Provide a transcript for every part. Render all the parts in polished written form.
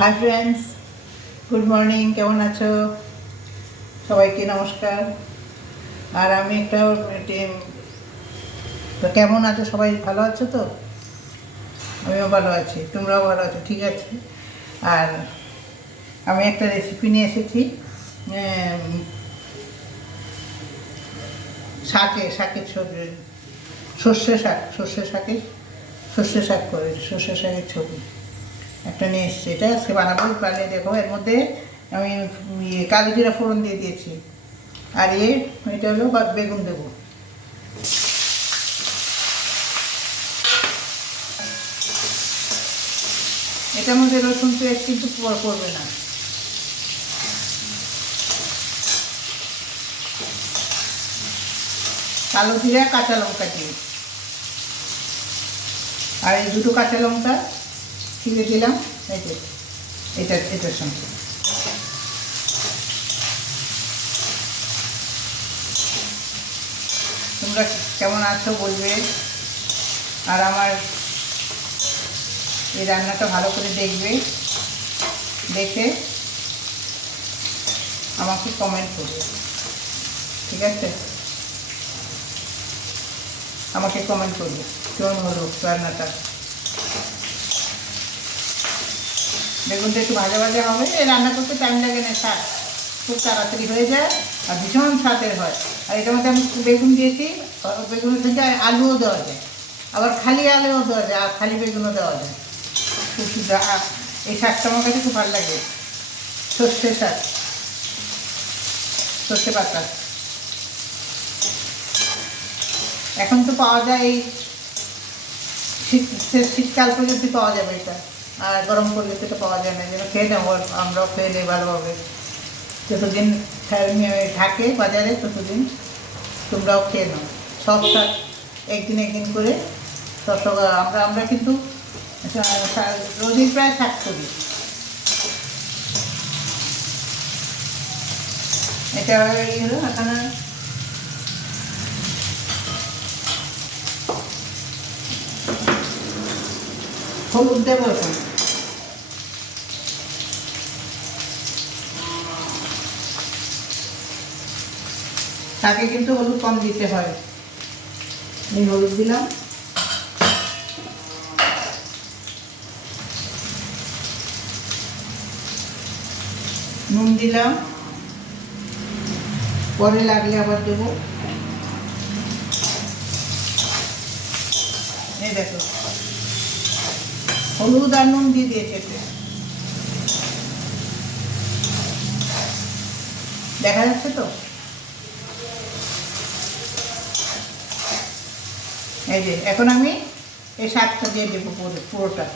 Hi friends, good morning. কেমন আছো? সবাইকে নমস্কার। আর আমি একটা তো কেমন আছো সবাই? ভালো আছো তো? আমিও ভালো আছি, তোমরাও ভালো আছো? ঠিক আছে। আর আমি একটা রেসিপি নিয়ে এসেছি। শাকের সর্ষে শাক করে সর্ষে শাকের ছবি একটা নিয়ে এসছি। এটা সে বানাবো, বানিয়ে দেখো। এর মধ্যে আমি কালো জিরা ফোড়ন দিয়ে দিয়েছি। আর এটা হলো বেগুন দেবো। এটার মধ্যে রসুন পেঁয়াজ কিন্তু পড়বে না। কালো জিরা, কাঁচা লঙ্কা দিই। আর এই দুটো কাঁচা লঙ্কা ছিলে দিলাম এই যে এটার সঙ্গে। তোমরা কেমন আছো বলবে। আর আমার এই রান্নাটা ভালো করে দেখবে, দেখে আমাকে কমেন্ট করবে। ঠিক আছে? আমাকে কমেন্ট করবে কেমন হলো রান্নাটা। বেগুনটা একটু ভাজা ভাজা হবে। এই রান্না করতে টাইম লাগে না, শাক খুব তাড়াতাড়ি হয়ে যায় আর ভীষণ স্বাদের হয়। আর এটার মধ্যে আমি বেগুন দিয়েছি, বেগুনের থেকে আলুও দেওয়া যায়, আবার খালি আলুও দেওয়া যায়, আর খালি বেগুনও দেওয়া যায়। খুব সুন্দর। আর এই শাকটা আমার কাছে খুব ভালো লাগে, সর্ষে শাক, সর্ষে পাতা। এখন তো পাওয়া যায়, এই শীতকাল পর্যন্ত পাওয়া যাবে এটা। আর গরম করলে তো এটা পাওয়া যায় না, যেন খেয়ে নেবো, আমরাও খেয়ে নেই ভালোভাবে। যতদিন থাকে বাজারে ততদিন তোমরাও খেয়ে নাও। সব শাক একদিন একদিন করে সব আমরা কিন্তু রোজই প্রায় শাক করি। এটা হলো এখানে হলুদ দেবো এখন। শাকে কিন্তু হলুদ কম দিতে হয়। এই হলুদ দিলাম, নুন দিলাম, পরে লাগলে আবার দেবো। এই দেখো, হলুদ আর নুন দিয়ে দিয়েছে। দেখা যাচ্ছে তো? এই যে এখন আমি এই শাকটা দিয়ে দেবো পুরোটা।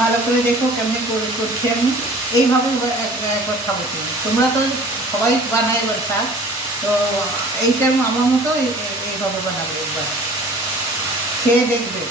ভালো করে দেখো কেমনি করছি আমি। এইভাবেই একবার খাবো। তোমরা তো সবাই বানাই এবার শাক, তো এইটা আমার মতো এইভাবে বানাবে, একবার খেয়ে দেখবে।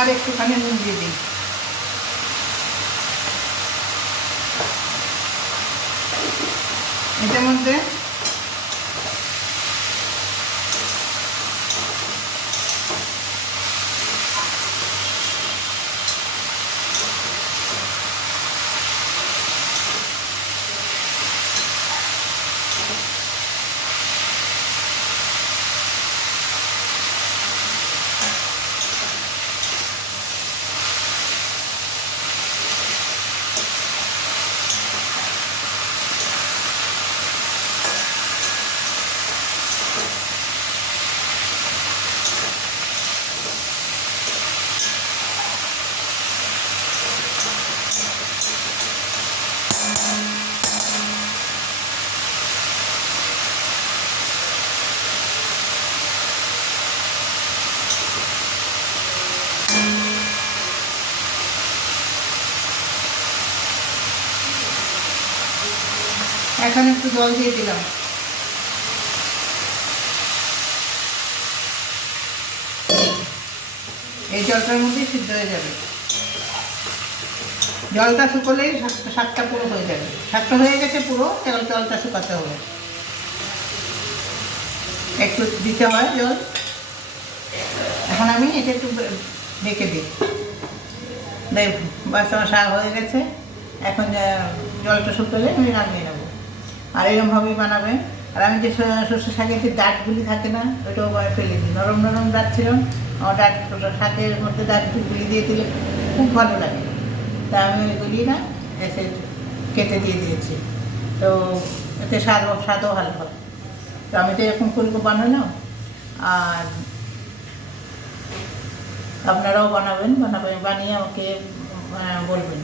আর একটুখানি নুন দিয়ে দিই। এটার মধ্যে এখন একটু জল দিয়ে দিলাম। এই জলটার মধ্যেই সিদ্ধ হয়ে যাবে। জলটা শুকোলেই শাকটা পুরো হয়ে যাবে। শাকটা হয়ে গেছে পুরো, জলটা শুকাতে হবে, একটু দিতে হয় জল। এখন আমি এটা একটু ঢেকে দিই। দেখ বাস আমার শাক হয়ে গেছে। এখন জলটা শুকোলে আমি নামিয়ে নেবো। আর এরকমভাবেই বানাবেন। আর আমি যে সর্ষে শাকের যে ডাঁটগুলি থাকে না, ওইটাও ফেলে দিই। নরম নরম ডাঁট ছিল, আমার শাকের মধ্যে ডাঁটগুলি গুলি দিয়ে দিলে খুব ভালো লাগে। তা আমি ওইগুলি না এসে কেটে দিয়ে দিয়েছি, তো এতে স্বাদও ভালো হয়। তো আমি তো এরকম করে বানালাম, আর আপনারাও বানিয়ে আমাকে বলবেন,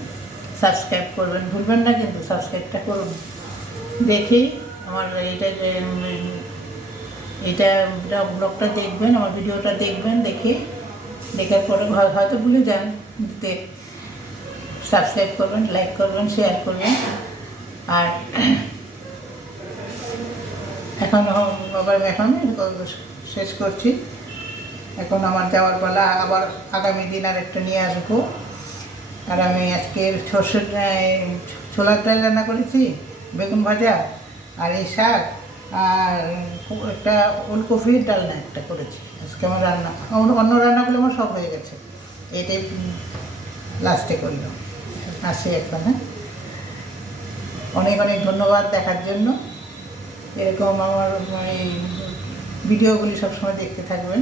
সাবস্ক্রাইব করবেন, ভুলবেন না কিন্তু সাবস্ক্রাইবটা করুন। দেখি আমার এইটা ব্লগটা দেখবেন, আমার ভিডিওটা দেখবেন, দেখার পরে হয়তো ভুলে যান দিতে। সাবস্ক্রাইব করবেন, লাইক করবেন, শেয়ার করবেন। আর এখন শেষ করছি। এখন আমার যাওয়ার পালা। আবার আগামী দিন আর একটা নিয়ে আসবো। আর আমি আজকে ছোলার ডাল রান্না করেছি, বেগুন ভাজা, আর এই শাক, আর একটা ওলকপির ডালনা একটা করেছি। আজকে আমার রান্না, অন্য রান্নাগুলো আমার সব হয়ে গেছে, এটাই লাস্টে করলাম। আসি এখন। হ্যাঁ, অনেক অনেক ধন্যবাদ দেখার জন্য। এরকম আমার এই ভিডিওগুলি সবসময় দেখতে থাকবেন।